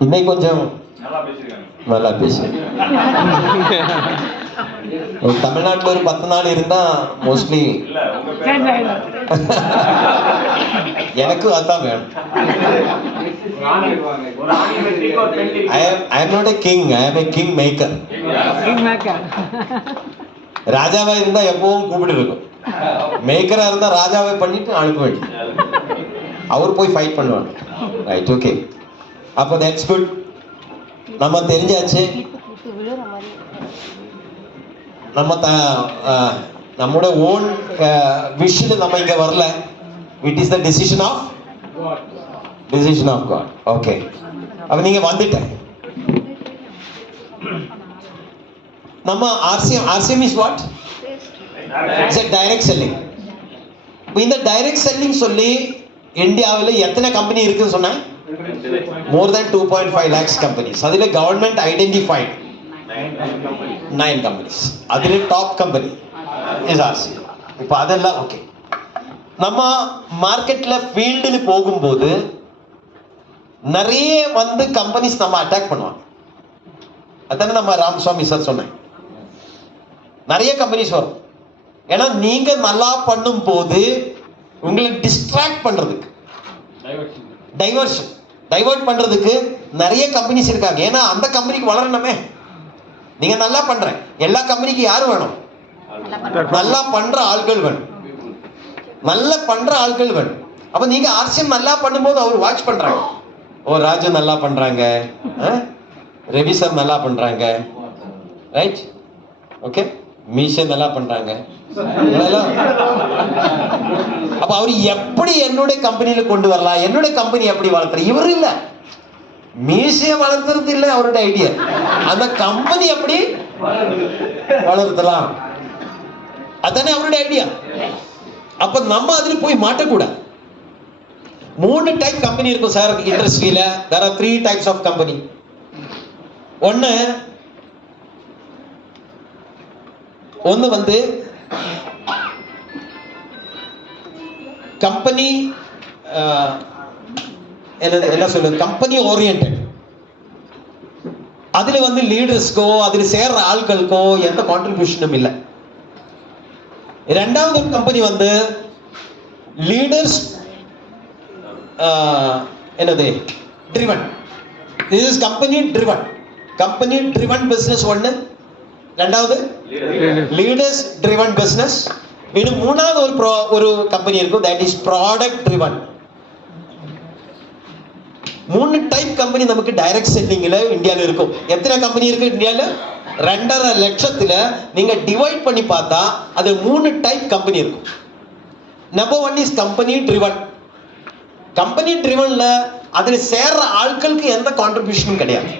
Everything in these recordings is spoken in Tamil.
இன்னைக்கு கொஞ்சம் நல்லா பேசியிருக்காங்க நல்லா பேசு ஒரு தமிழ்நாட்டுல ஒரு பத்து நாள் இருந்தா மோஸ்ட்லி இல்ல உங்க பேர் எனக்கு அதான் வேணும். பெண் ஐ am I am not a king. I am a king maker. ராஜாவா இருந்தா எப்பவும் கூப்பிட்டு இருக்கும். மேக்கரா இருந்தா ராஜாவை பண்ணிட்டு அனுப்ப வேண்டியது. அவர் போய் ஃபைட் பண்ணுவாங்க. ரைட் ஓகே அப்போ தட்ஸ் குட் நம்ம தெரிஞ்சாச்சு. நம்ம த நம்மளோட நம்மோட ஓன் விஷன் நம்ம இங்க வரல. It is the decision of decision of God okay அப்ப நீங்க வந்துட்டேன். நம்ம RCM RCM is what it's direct selling இந்த டைரக்ட் செல்லிங் சொல்லி இந்தியாவில் எத்தனை கம்பெனி இருக்குன்னு சொன்னேன்? More than two point five lakhs companies அதில் கவர்மெண்ட் ஐடென்டிஃபைட் நைன் கம்பெனிஸ் அதில் டாப் கம்பெனி இஸ் ஆர்சி இப்போ அதெல்லாம் ஓகே நம்ம மார்க்கெட்டில் ஃபீல்டில் போகும்போது நிறைய வந்து கம்பெனிஸ் நம்ம அட்டாக் பண்ணுவாங்க. அதானே நம்ம ராமசுவாமி சார் சொன்னேன். நிறைய கம்பெனிஸ் வரும். ஏன்னா நீங்க நல்லா பண்ணும் போது உங்களை டிஸ்ட்ராக்ட் பண்றதுக்கு. டைவர்ஷன் டைவர்ட் பண்ணுறதுக்கு நிறைய கம்பெனிஸ் இருக்காங்க. ஏன்னா அந்த கம்பெனிக்கு வளரணுமே. நீங்க நல்லா பண்ற. எல்லா கம்பெனிக்கு யார் வேணும்? நல்லா பண்ற ஆட்கள் வேணும். நல்லா பண்ற ஆட்கள் வேணும். அப்ப நீங்க ஆர்சிஎம் நல்லா பண்ணும்போது அவர் வாட்ச் பண்றாங்க. ஓ ராஜா நல்லா பண்றாங்க. ஆ? ரவி சார் நல்லா பண்றாங்க. ரைட் ஓகே மீஷன் நல்லா பண்றாங்க. அப்ப அவர் எப்படி என்னுடைய கம்பெனியில கொண்டு வரலாம்? என்னுடைய கம்பெனி எப்படி வளர்த்துற இவர் இல்ல. மீசைய வளர்த்துறது இல்ல அவருடைய ஐடியா அந்த கம்பெனி எப்படி வளர்த்தலாம்? அதானே அவருடைய ஐடியா அப்ப நம்ம அதுல போய் மாட்டக்கூடாது. மூணு டைப் கம்பெனி இருக்கும் சார் இண்டஸ்ட்ரியில there are three types of company ஒன்று ஒன்னு வந்து கம்பெனி uh, என்னது என்ன சொல்றது? கம்பெனி ஓரியன்ட் அதுல வந்து லீடர்ஸ்க்கோ அதில் சேர்ற ஆட்களுக்கோ எந்த கான்ட்ரிபியூஷனும் இல்லை. ரெண்டாவது கம்பெனி வந்து லீடர்ஸ் uh, என்னது? Driven this is company driven company driven business ஒன்று ரெண்டாவது லீடர்ஸ் ட்ரிவன் பிஸ்னஸ் இன்னும் மூணாவது ஒரு ப்ரோ ஒரு கம்பெனி இருக்கும். தட் இஸ் ப்ராடக்ட் ட்ரிவன் மூணு டைப் கம்பெனி நமக்கு டைரக்ட் செல்லிங்ல இந்தியாவில் இருக்கும். எத்தனை கம்பெனி இருக்கு இந்தியாவில் ரெண்டரை லட்சத்தில் நீங்கள் டிவைட் பண்ணி பார்த்தா அது மூணு டைப் கம்பெனி இருக்கும். Number one is company driven company ட்ரிவனில் அதில் சேர்ற ஆட்களுக்கு எந்த கான்ட்ரிபியூஷனும் கிடையாது.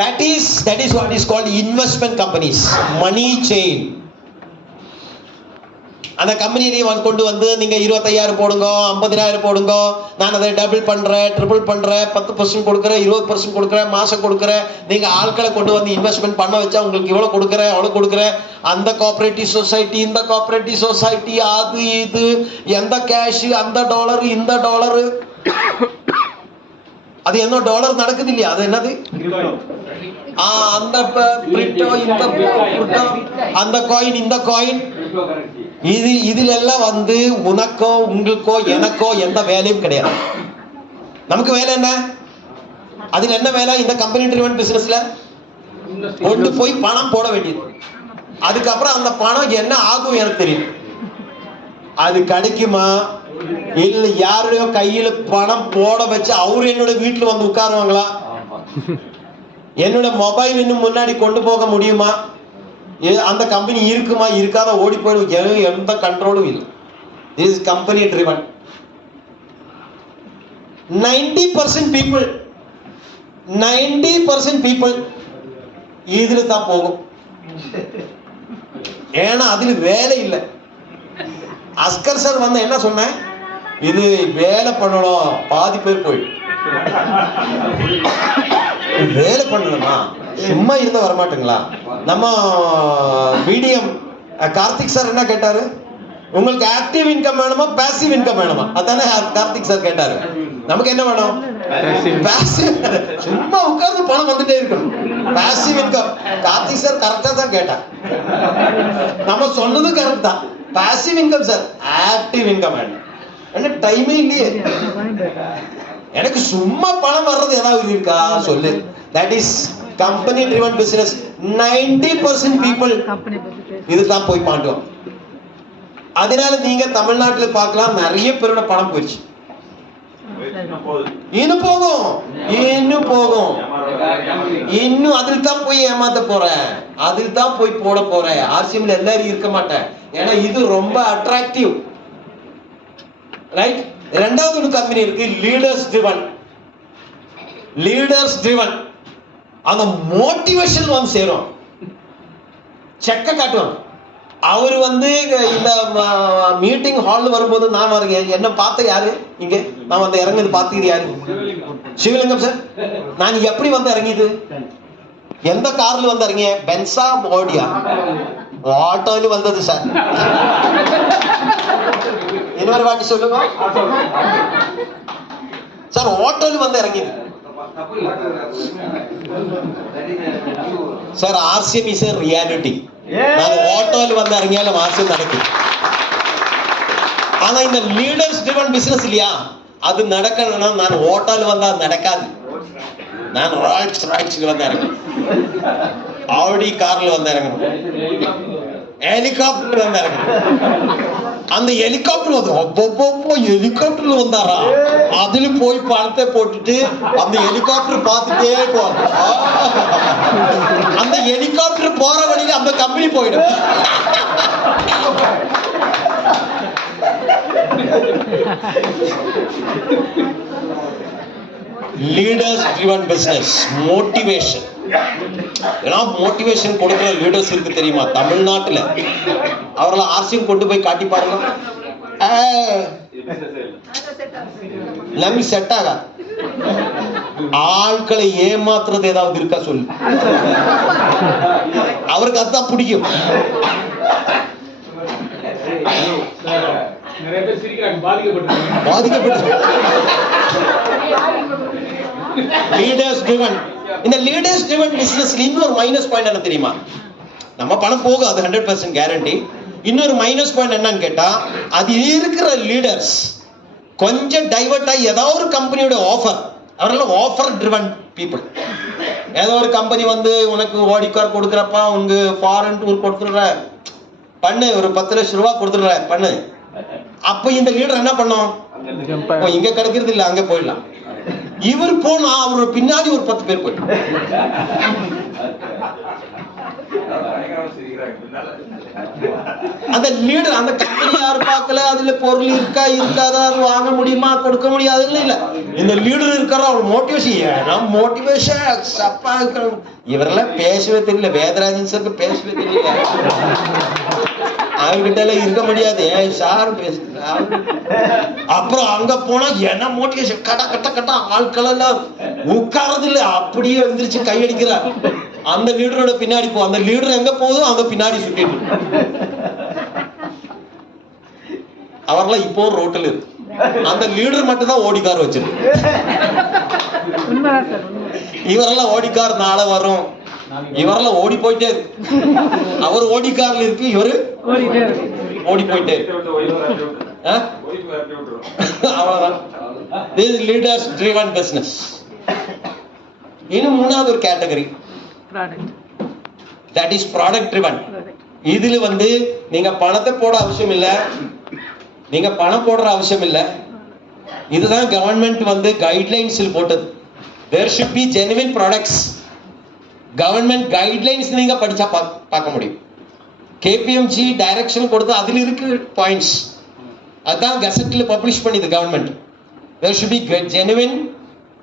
That is that is what is called investment companies. Money chain. அந்த கம்பெனிலேயே வந்து கொண்டு வந்து நீங்கள் இருபத்தையாயிரம் போடுங்க ஐம்பதினாயிரம் போடுங்க நான் அதை டபுள் பண்ணுறேன் ட்ரிபிள் பண்ணுறேன் பத்து பர்சன்ட் கொடுக்குறேன் இருபது பர்சன்ட் கொடுக்குறேன் மாதம் கொடுக்குறேன். நீங்கள் ஆட்களை கொண்டு வந்து இன்வெஸ்ட்மெண்ட் பண்ண வச்சா உங்களுக்கு இவ்வளோ கொடுக்குறேன் அவ்வளோ கொடுக்குறேன். அந்த கோஆப்ரேட்டிவ் சொசைட்டி இந்த கோஆப்ரேட்டிவ் சொசைட்டி அது இது எந்த கேஷ் அந்த டாலர் இந்த டாலரு அது என்ன டாலர் நடக்குது இல்லையா அது என்னது? ஆ, அந்த பிரிட்டோ இந்த அந்த காயின் இந்த காயின் இது இதுல எல்லாம் வந்து உனக்கோ உங்களுக்கோ எனக்கோ எந்த வேலையும் கிடையாது. நமக்கு வேலை என்ன? அதுல என்ன வேலை? இந்த கம்பெனி ட்ரிவன் பிசினஸ்ல கொண்டு போய் பணம் போட வேண்டியது. அதுக்கப்புறம் அந்த பணம் என்ன ஆகும் எனக்கு தெரியும். அது கிடைக்குமா? இல்ல யாருடைய கையில பணம் போட வச்சு அவரு என்னோட வீட்டுல வந்து உட்காருவாங்களா? என்னோட மொபைல் இன்னும் முன்னாடி கொண்டு போக முடியுமா? அந்த கம்பெனி இருக்குமா? இருக்காத? ஓடி போயிடும் எந்த கண்ட்ரோலும் இல்லை. This company driven ninety percent people ninety percent people இதுல தான் போகும். ஏன்னா அதுல வேலை இல்லை. அஸ்கர் சார் வந்து என்ன சொன்னேன்? இது வேலை பண்ணணும். பாதி பேர் போயிடும் வேலை பண்ணணுமா? சும்மா இருந்தா வரமாட்டுங்களா? நம்ம மீடியம் கார்த்திக் சார் என்ன கேட்டாரு? உங்களுக்கு ஆக்டிவ் இன்கம் வேணுமா பாசிவ் இன்கம் வேணுமா? அதானே கார்த்திக் சார் கேட்டாரு. நமக்கு என்ன வேணும்? Passive. சும்மா உட்கார்ந்து பணம் வந்துட்டே இருக்கணும். பாசிவ் இன்கம் கார்த்திக் சார் கரெக்டா தான் கேட்டேன் நம்ம சொன்னது கரெக்ட் தான். Passive income sir active income வேணும் என்ன டைமே இல்லையே எனக்கு சும்மா பணம் வர்றது ஏதாவது இருக்கா சொல்லு that is company driven business 90% percent people இதுதான் போய் மாட்டோம் அதனால நீங்க தமிழ்நாட்டுல பார்க்கலாம் நிறைய பேரோட பணம் போயிடுச்சு இன்னும் போகும் இன்னும் போகும் இன்னும் அதில் தான் போய் ஏமாத்த போறேன் அதில் தான் போய் போட போறேன் ஆர்சிஎம்ல எல்லாரும் இருக்க மாட்டேன் ஏன்னா இது ரொம்ப அட்ராக்டிவ் ரைட் ரெண்டாவது ஒரு கம்பெனி இருக்கு லீடர்ஸ் ட்ரிவன் லீடர்ஸ் ட்ரிவன் அந்த மோட்டிவேஷன் வந்து சேரும். செக்க காட்டுவாங்க. அவர் வந்து இந்த மீட்டிங் ஹால்ல வரும்போது நான் வருங்க என்ன பார்த்த யாரு? இங்க நான் வந்து இறங்குது பார்த்தீங்க யாரு? சிவலிங்கம் சார் நான் எப்படி வந்து இறங்கியது? எந்த கார்ல வந்து இறங்கிய பென்சா ஓடியா ஆட்டோல வந்தது சார் இன்னொரு வாட்டி சொல்லுங்க சார் ஆட்டோல வந்து இறங்கியது சார் ஆர்சிஎம் இஸ் ரியாலிட்டி நான் ஆட்டோல வந்து இறங்கியாலும் ஆர்சிஎம் நடக்கும் ஆனா இந்த லீடர்ஸ் ட்ரிவன் பிசினஸ் இல்லையா அது நடக்கணும்னா நான் ஓட்டோல வந்தா நடக்காது நான் ராய்ஸ் ராய்ஸ்ல வந்து இறங்கணும் ஆடி கார்ல வந்து இறங்கணும். ஹெலிகாப்டர் வந்து இறங்கணும். அந்த ஹெலிகாப்டர் வந்து அப்பப்போ ஹெலிகாப்டர்ல வந்தாரா? அதுல போய் பணத்தை போட்டுட்டு அந்த ஹெலிகாப்டர் பார்த்துட்டே போவாங்க. அந்த ஹெலிகாப்டர் போற வழியில அந்த கம்பெனி போயிடும். லீடர்ஸ் ட்ரிவன் பிசினஸ் மோட்டிவேஷன் ஏன்னா மோட்டிவேஷன் கொடுக்குற லீடர்ஸ் இருக்கு தெரியுமா? தமிழ்நாட்டுல. அவர்களை ஆர்சியம் கொண்டு போய் காட்டி பாருங்க. நம்பி செட் ஆகாது ஆட்களை ஏமாத்துறது ஏதாவது இருக்கா சொல்லு. அவருக்கு அதுதான் பிடிக்கும். பாதிக்கப்பட்டு. லீடர்ஸ் ட்ரிவன் இந்த லீடர்ஸ் ட்ரிவன் பிசினஸ்ல இன்னொரு மைனஸ் பாயிண்ட் என்ன தெரியுமா? நம்ம பணம் போகும் அது ஹண்ட்ரட் பர்சன்ட் கேரண்டி இன்னொரு மைனஸ் பாயிண்ட் என்னன்னு கேட்டா அது இருக்கிற லீடர்ஸ் கொஞ்சம் டைவர்ட் ஆகி ஏதாவது ஒரு கம்பெனியோட ஆஃபர் அவரெல்லாம் ஆஃபர் ட்ரிவன் பீப்புள் ஏதோ ஒரு கம்பெனி வந்து உனக்கு ஓடிக்கார் கொடுக்குறப்பா உனக்கு ஃபாரின் டூர் கொடுத்துடுற. பண்ணு ஒரு பத்து லட்சம் ரூபா கொடுத்துடுற பண்ணு. அப்ப இந்த லீடர் என்ன பண்ணோம்? இங்க கிடைக்கிறது இல்ல அங்க போயிடலாம். இவர் போனா அவரோட பின்னாடி ஒரு பத்து பேர் போய் அந்த லீடர் அந்த கம்பெனி யார் பார்க்கல? அதுல பொருள் இருக்கா இருக்காதா? வாங்க முடியுமா கொடுக்க முடியாதுன்னு இல்ல. இந்த லீடர் இருக்கிற அவர் மோட்டிவேஷன் ஏன்னா மோட்டிவேஷன் சப்பா இருக்கிற இவரெல்லாம் பேசவே தெரியல. வேதராஜன் சாருக்கு பேசவே தெரியல. அவர்கிட்ட எல்லாம் இருக்க முடியாது. ஏன் சார் பேசுறது அப்புறம் அங்க போனா என்ன மோட்டிவேஷன் கட்ட கட்ட கட்ட ஆட்கள் எல்லாம் உட்கார்றது இல்ல அப்படியே எழுந்திருச்சு கையடிக்கிறார் அந்த லீடரோட பின்னாடி போ அந்த லீடர் எங்க போகுதோ அந்த பின்னாடி இருக்கு. அவர்லாம் இப்போ ரோட்டில் இருக்கு. அந்த லீடர் மட்டும் தான் ஓடிக்கார் வச்சிருக்கு. இவரெல்லாம் ஓடிக்கார் நாளை வரும். இவரெல்லாம் ஓடி போயிட்டே இருக்கு. அவர் ஓடிக்கார்ல இருக்கு இவரு ஓடி போயிட்டே இருக்கு. This leaders driven business. இன்னும் மூணாவது ஒரு category that is product product இதுல வந்து நீங்க பணத்தை போட அவசியம் இல்ல. நீங்க பணம் போடுற அவசியம் இல்ல. இதுதான் கவர்மெண்ட் வந்து கைட்லைன்ஸில் போட்டது. There should be genuine products government guidelines நீங்க படிச்சா பார்க்க முடியும். கேபிஎம்ஜி டைரக்ஷன் கொடுத்து அதில் இருக்கு பாயிண்ட்ஸ் அதான் கெசட்ல publish பண்ணிது government there should be genuine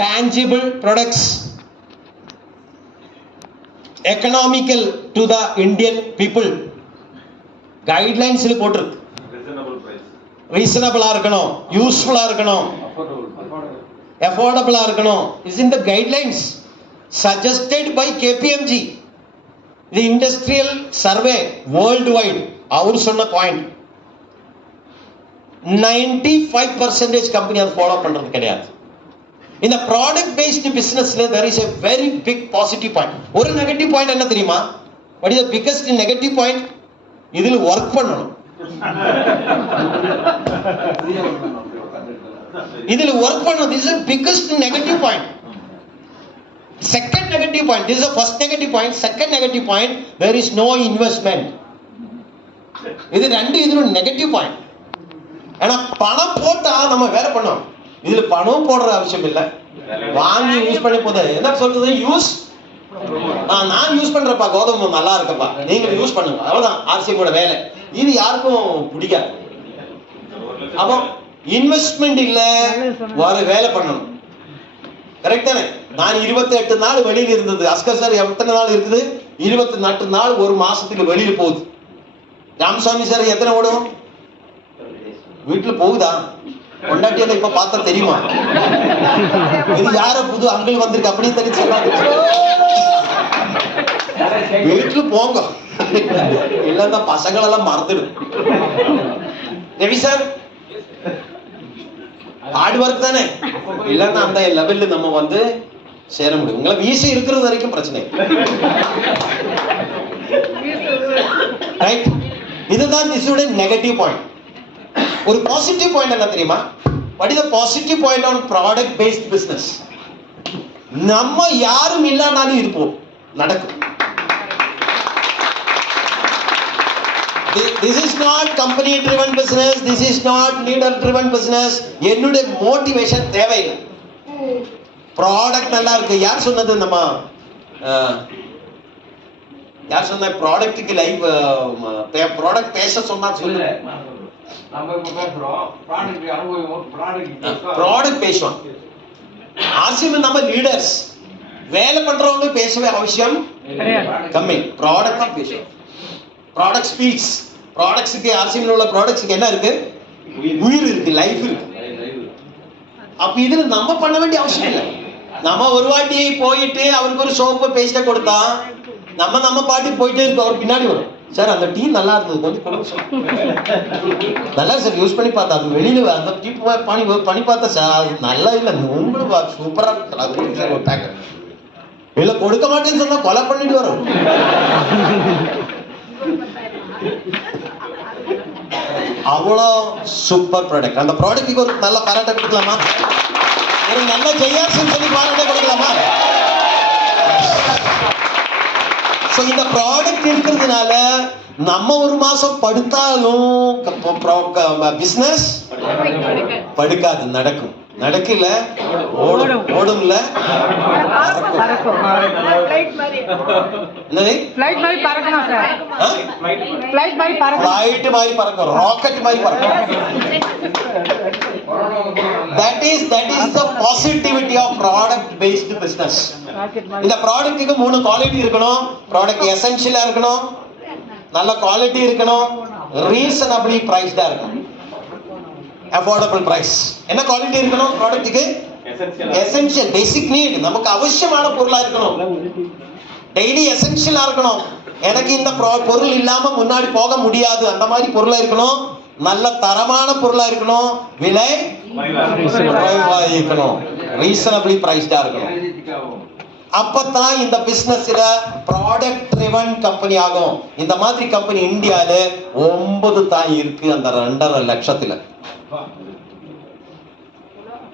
tangible products. Economical to the Indian people. கைட்லைன்ஸில் போட்டிருக்கு. ரீசனபிளா இருக்கணும். யூஸ்ஃபுல்லா இருக்கணும். அஃபோர்டபுளா இருக்கணும். Is in the guidelines suggested by KPMG இது இண்டஸ்ட்ரியல் சர்வே வேர்ல்டு வைட் அவர் சொன்ன point ninety five percentage company அதை ஃபாலோ பண்ணுறது கிடையாது. இந்த ப்ராடக்ட் பேஸ்டு பிஸ்னஸில் there is a very big positive point ஒரு நெகட்டிவ் பாயிண்ட் என்ன தெரியுமா? What is the biggest negative point இதில் ஒர்க் பண்ணணும். இதில் ஒர்க் பண்ணணும். This is biggest negative point second negative point this is first negative point second negative point there is no investment இது ரெண்டு இதுல நெகட்டிவ் பாயிண்ட் ஏன்னா பணம் போட்டா நம்ம வேலை பண்ணோம் இதுல பணம் போடுற அவசியம் இல்லை. வாங்கி யூஸ் பண்ணி போதா என்ன சொல்றது? யூஸ் நான் யூஸ் பண்றப்பா கோதுமை நல்லா இருக்கப்பா நீங்க யூஸ் பண்ணுங்க. அவ்வளவுதான். கூட வேலை. இது யாருக்கும் பிடிக்காது. அப்போ இன்வெஸ்ட்மெண்ட் இல்ல. வர வேலை பண்ணணும். கரெக்ட் தானே? நான் இருபத்தி எட்டு நாள் வெளியில இருந்தது. அஸ்கர் சார் எத்தனை நாள் இருக்குது? இருபத்தி நாட்டு நாள் ஒரு மாசத்துக்கு வெளியில போகுது. ராமசாமி சார் எத்தனை ஓடும்? வீட்டுல போகுதா? கொண்டாட்டியில இப்ப பார்த்தா தெரியுமா? இது யார புது அங்கிள் வந்திருக்கு அப்படின்னு தெரிஞ்சு வீட்டுல போங்க. இல்லன்னா பசங்களெல்லாம் மறந்துடும். ரவி சார் ஹார்ட் ஒர்க் தானே? இல்லன்னா அந்த லெவல்ல நம்ம வந்து சேர முடியும். உங்களை வீசி இருக்கிறது வரைக்கும் பிரச்சனை. ரைட் இதுதான் திஸோட நெகட்டிவ் பாயிண்ட் ஒரு பாசிட்டிவ் பாயிண்ட் என்ன தெரியுமா? What is positive point on product based business நம்ம யாரும் இல்லைனாலும் இருப்போம். நடக்கும். This is not company driven business this is not leader driven business என்னுடைய மோட்டிவேஷன் தேவையில்லை. ப்ராடக்ட் நல்லா இருக்கு. யார் சொன்னது நம்ம யார் சொன்ன ப்ராடக்ட்டுக்கு லைவ் ப்ராடக்ட் பேச சொன்னா சொல்லு. நம்ம இப்ப பேசுறோம். ப்ராடக்ட் அனுபவம் ப்ராடக்ட் ப்ராடக்ட் பேசுவோம். ஆர்சிஎம் நம்ம லீடர்ஸ் வேலை பண்றவங்க பேசவே அவசியம். கம்மி. ப்ராடக்ட் தான் பேசுவோம். ப்ராடக்ட் ஸ்பீக்ஸ் ப்ராடக்ட்ஸுக்கு ஆர்சிஎம் உள்ள ப்ராடக்ட்ஸுக்கு என்ன இருக்கு? உயிர். இருக்கு. லைஃப் இருக்கு. அப்ப இதுல நம்ம பண்ண வேண்டிய அவசியம் இல்லை. நம்ம ஒரு வாட்டி போயிட்டு அவருக்கு ஒரு சோப்பு பேஸ்ட கொடுத்தா நம்ம நம்ம பாட்டுக்கு போயிட்டே இருக்கோம் அவர் பின்னாடி வரும். சார் அந்த டீ நல்லா இருந்தது. கொஞ்சம் கொடுங்க நல்லா சார் யூஸ் பண்ணி பார்த்தா. அது வெளியில அந்த டீ பண்ணி பண்ணி பார்த்தா சார் அது நல்லா இல்லை. உங்களுக்கு சூப்பரா இருக்கு அது கொடுங்க கொடுக்க மாட்டேன்னு சொன்னா கொலை பண்ணிட்டு வரும் அவ்வளோ சூப்பர் ப்ராடக்ட் அந்த ப்ராடக்ட்டுக்கு ஒரு நல்ல பாராட்ட கொடுக்கலாமா? ஒரு நல்ல ஜெயாசன் சொல்லி பாராட்ட கொடுக்கலாமா? ஸோ இந்த ப்ராடக்ட் இருக்கிறதுனால நம்ம ஒரு மாசம் படுத்தாலும் பிஸ்னஸ் படுக்காது நடக்கும். நடக்கல ஓடும். ஓடும்ல. மாதிரி பறக்கும். ராக்கெட் மாதிரி பறக்கும். That is that is the positivity of product based business. Rocket மாதிரி இந்த ப்ராடக்ட்டுக்கு மூணு குவாலிட்டி இருக்கணும். ப்ராடக்ட் எசென்ஷியலா இருக்கணும். நல்ல குவாலிட்டி இருக்கணும். ரீசனபிளி பிரைஸ்டா இருக்கணும். அஃபோர்டபுள் பிரைஸ் என்ன குவாலிட்டி இருக்கணும் ப்ராடக்ட்டுக்கு எசென்ஷியல் பேசிக் நீட் நமக்கு அவசியமான பொருளா இருக்கணும். டெய்லி எசென்ஷியலா இருக்கணும். எனக்கு இந்த பொருள் இல்லாம முன்னாடி போக முடியாது. அந்த மாதிரி பொருளா இருக்கணும். நல்ல தரமான பொருளா இருக்கணும். விலை குறைவா இருக்கணும். ரீசனபிளி பிரைஸ்டா இருக்கணும். அப்பதான் இந்த பிசினஸ்ல ப்ராடக்ட் ட்ரிவன் கம்பெனி ஆகும். இந்த மாதிரி கம்பெனி இந்தியால ஒன்பது தான் இருக்கு அந்த ரெண்டரை லட்சத்துல.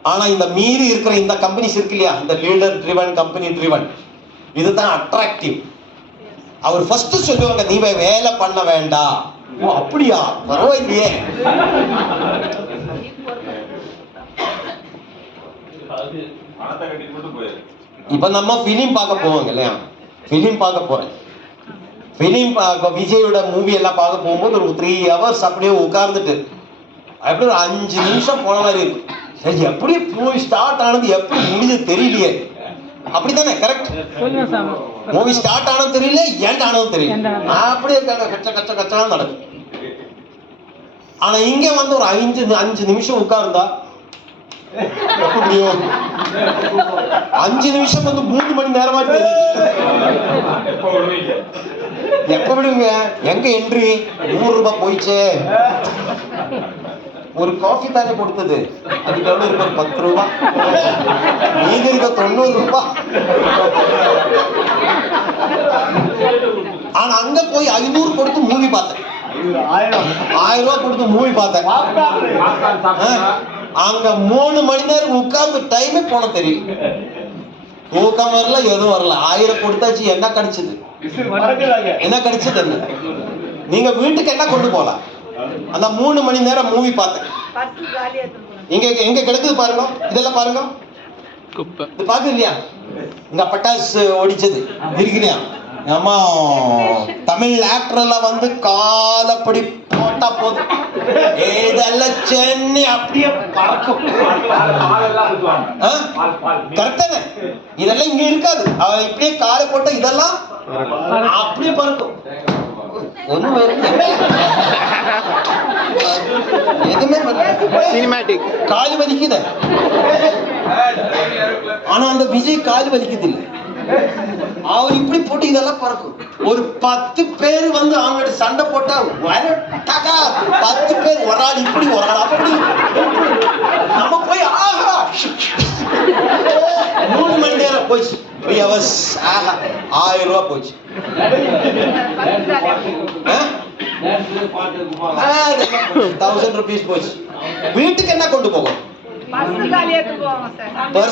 ஆனா இந்த மீறி இருக்கிற இந்த கம்பெனிஸ் இருக்கு இல்லையா? இந்த லீடர் ட்ரிவன் கம்பெனி ட்ரிவன் இதுதான் அட்ராக்டிவ் அவர் ஃபர்ஸ்ட் சொல்லுவாங்க நீ வேலை பண்ண வேண்டாம். ஓ அப்படியா? பரவாயில்லையே. இப்ப நம்ம ஃபிலிம் பார்க்க போவாங்க இல்லையா? ஃபிலிம் பார்க்க போறேன். ஃபிலிம் விஜயோட மூவி எல்லாம் பார்க்க போகும்போது ஒரு த்ரீ ஹவர்ஸ் அப்படியே உட்கார்ந்துட்டு அப்படி ஒரு அஞ்சு நிமிஷம் போன மாதிரி இருக்கு. சரி எப்படி போய் ஸ்டார்ட் ஆனது எப்படி முடிஞ்சது தெரியலையே. அப்படித்தானே கரெக்ட் மூவி ஸ்டார்ட் ஆனது தெரியல ஏன் ஆனதும் தெரியல. அப்படியே கச்ச கச்ச கச்சா நடக்கும் ஆனா இங்க வந்து ஒரு அஞ்சு அஞ்சு நிமிஷம் உட்கார்ந்தா அஞ்சு நிமிஷம் வந்து மூணு மணி நேரமா எப்போ விடுவீங்க எங்க என்ட்ரி நூறு ரூபாய் போயிச்சே ஒரு காஃபி தானே கொடுத்தது. அதுக்கு எவ்வளவு இருக்கும் பத்து ரூபா மீதி இருக்க தொண்ணூறு ரூபாய். ஆனா அங்க போய் ஐநூறு கொடுத்து மூவி பார்த்தேன். ஆயிரம் ரூபாய் கொடுத்து மூவி பார்த்தேன். அங்க மூணு மணி நேரம் உட்கார்ந்து டைமே போன தெரியும் தூக்கம் வரல எதுவும் வரல. ஆயிரம் கொடுத்தாச்சு என்ன கிடைச்சது? என்ன கிடைச்சது என்ன? நீங்க வீட்டுக்கு என்ன கொண்டு போலாம்? அந்த மூணு மணி நேரம் மூவி பார்த்தேன். இங்க எங்க கிடக்குது பாருங்க. இதெல்லாம் பாருங்க. இது இங்க பட்டாசு ஒடிச்சது இருக்கிறியா ஆமா தமிழ் ஆக்டர் எல்லாம் வந்து காலப்படி போட்டா போதும். இதெல்லாம் சென்னை அப்படியே பறக்கும். கரெக்டானே? இதெல்லாம் இங்க இருக்காது. அவ இப்படியே காலை போட்டா இதெல்லாம் அப்படியே பறக்கும். ஒண்ணும். எதுவுமே சினிமேட்டிக் கால் வலிக்குது. ஆனா அந்த விஜய் கால் வலிக்குது இல்ல அவர் இப்படி போட்டு இதெல்லாம் பறக்கும். ஒரு பத்து பேர் வந்து அவங்ககிட்ட சண்டை போட்டா வரட்டாக்கா பத்து பேர் ஒரு ஆள் இப்படி ஒரு ஆள் அப்படி. நம்ம போய் ஆஹா. மூணு மணி நேரம் போச்சு. த்ரீ ஹவர்ஸ் ஆஹா ஆயிரம் ரூபாய் போச்சு. தௌசண்ட் ருபீஸ் போச்சு. வீட்டுக்கு என்ன கொண்டு போகும் பர்ஸ்